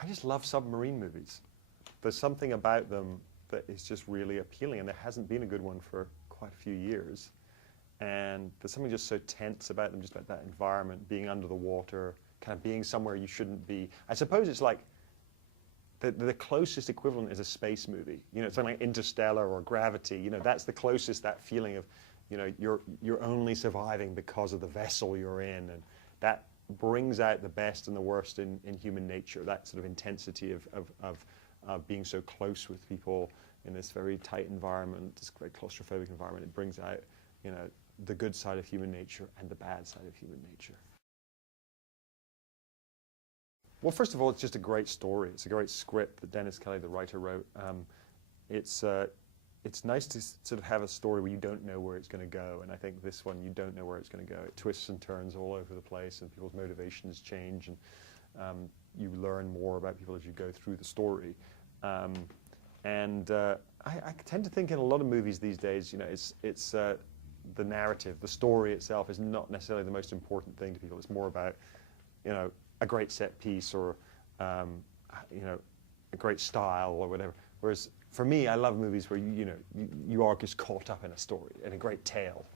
I just love submarine movies. There's something about them that is just really appealing, and there hasn't been a good one for quite a few years. And there's something just so tense about them, just about that environment, being under the water, kind of being somewhere you shouldn't be. I suppose it's like the closest equivalent is a space movie. You know, something like Interstellar or Gravity. You know, that's the closest, that feeling of, you know, you're only surviving because of the vessel you're in, and that brings out the best and the worst in human nature. That sort of intensity of being so close with people in this very tight environment, this very claustrophobic environment. It brings out, you know, the good side of human nature and the bad side of human nature. Well, first of all, it's just a great story. It's a great script that Dennis Kelly, the writer, wrote. It's nice to sort of have a story where you don't know where it's going to go, and I think this one, you don't know where it's going to go. It twists and turns all over the place, and people's motivations change, and you learn more about people as you go through the story. I tend to think in a lot of movies these days, you know, it's the narrative, the story itself is not necessarily the most important thing to people. It's more about, you know, a great set piece or, you know, a great style or whatever. Whereas for me, I love movies where you are just caught up in a story, in a great tale.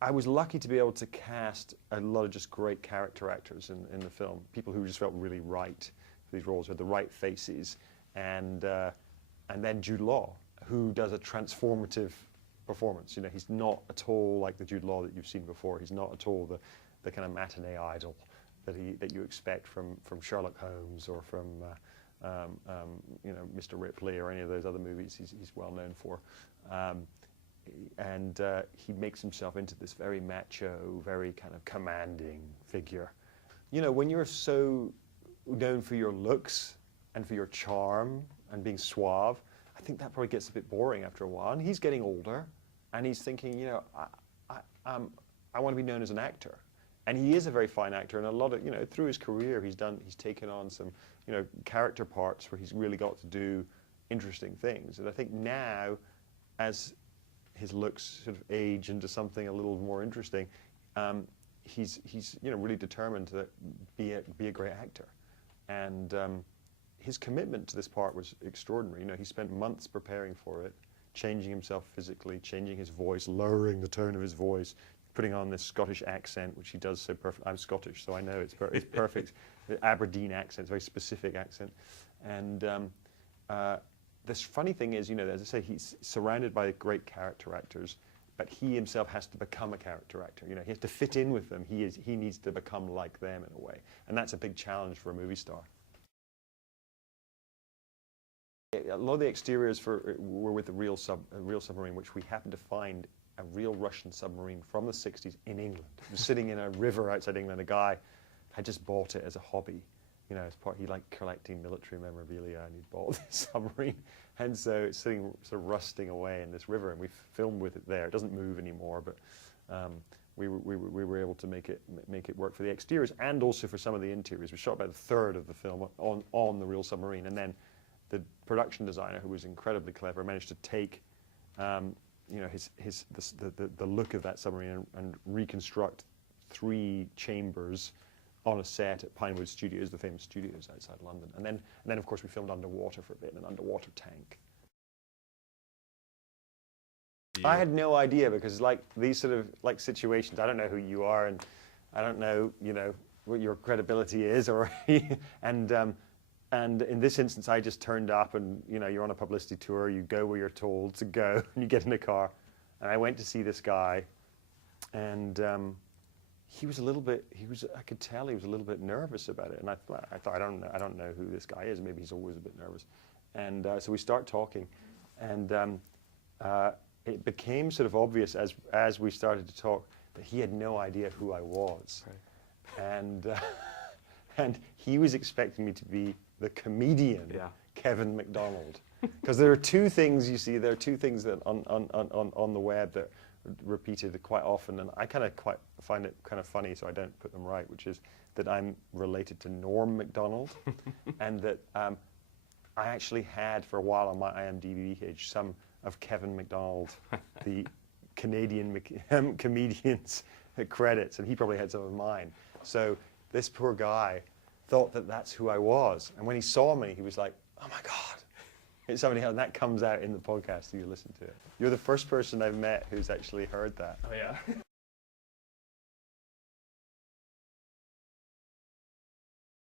I was lucky to be able to cast a lot of just great character actors in the film, people who just felt really right for these roles, with the right faces, and then Jude Law, who does a transformative performance. You know, he's not at all like the Jude Law that you've seen before. He's not at all the kind of matinee idol that you expect from Sherlock Holmes or from you know, Mr. Ripley or any of those other movies he's well known for. He makes himself into this very macho, very kind of commanding figure. You know, when you're so known for your looks and for your charm and being suave, I think that probably gets a bit boring after a while. And he's getting older, and he's thinking, you know, I want to be known as an actor. And he is a very fine actor, and a lot of, you know, through his career, he's taken on some, you know, character parts where he's really got to do interesting things. And I think now, as his looks sort of age into something a little more interesting, he's you know, really determined to be a great actor. And his commitment to this part was extraordinary. You know, he spent months preparing for it, changing himself physically, changing his voice, lowering the tone of his voice, putting on this Scottish accent, which he does so perfectly. I'm Scottish, so I know it's perfect. The Aberdeen accent, it's a very specific accent. And this funny thing is, you know, as I say, he's surrounded by great character actors, but he himself has to become a character actor. You know, he has to fit in with them. He needs to become like them in a way. And that's a big challenge for a movie star. A lot of the exteriors were with a real submarine, which we happened to find a real Russian submarine from the 60s in England. It was sitting in a river outside England. A guy had just bought it as a hobby. You know, he liked collecting military memorabilia, and he bought this submarine. And so it's sitting sort of rusting away in this river, and we filmed with it there. It doesn't move anymore, but we were able to make it work for the exteriors and also for some of the interiors. We shot about a third of the film on the real submarine, and then the production designer, who was incredibly clever, managed to take you know, the look of that submarine and reconstruct 3 chambers on a set at Pinewood Studios, the famous studios outside London. And then of course we filmed underwater for a bit in an underwater tank. Yeah. I had no idea, because like these sort of like situations, I don't know who you are, and I don't know, you know, what your credibility is, or and in this instance, I just turned up, and you know, you're on a publicity tour, you go where you're told to go, and you get in a car. And I went to see this guy, and he was a little bit, I could tell he was a little bit nervous about it. And I thought, I don't know who this guy is. Maybe he's always a bit nervous. And so we start talking, and it became sort of obvious as we started to talk that he had no idea who I was. Right. And he was expecting me to be the comedian, yeah, Kevin Macdonald. Because there are 2 things you see, there are 2 things that on the web that are repeated quite often, and I kind of find it kind of funny, so I don't put them right, which is that I'm related to Norm Macdonald, and that I actually had for a while on my IMDb page some of Kevin Macdonald, the Canadian comedian's credits, and he probably had some of mine. So this poor guy thought that that's who I was. And when he saw me, he was like, oh my God, it's somebody else. And that comes out in the podcast if you listen to it. You're the first person I've met who's actually heard that. Oh yeah.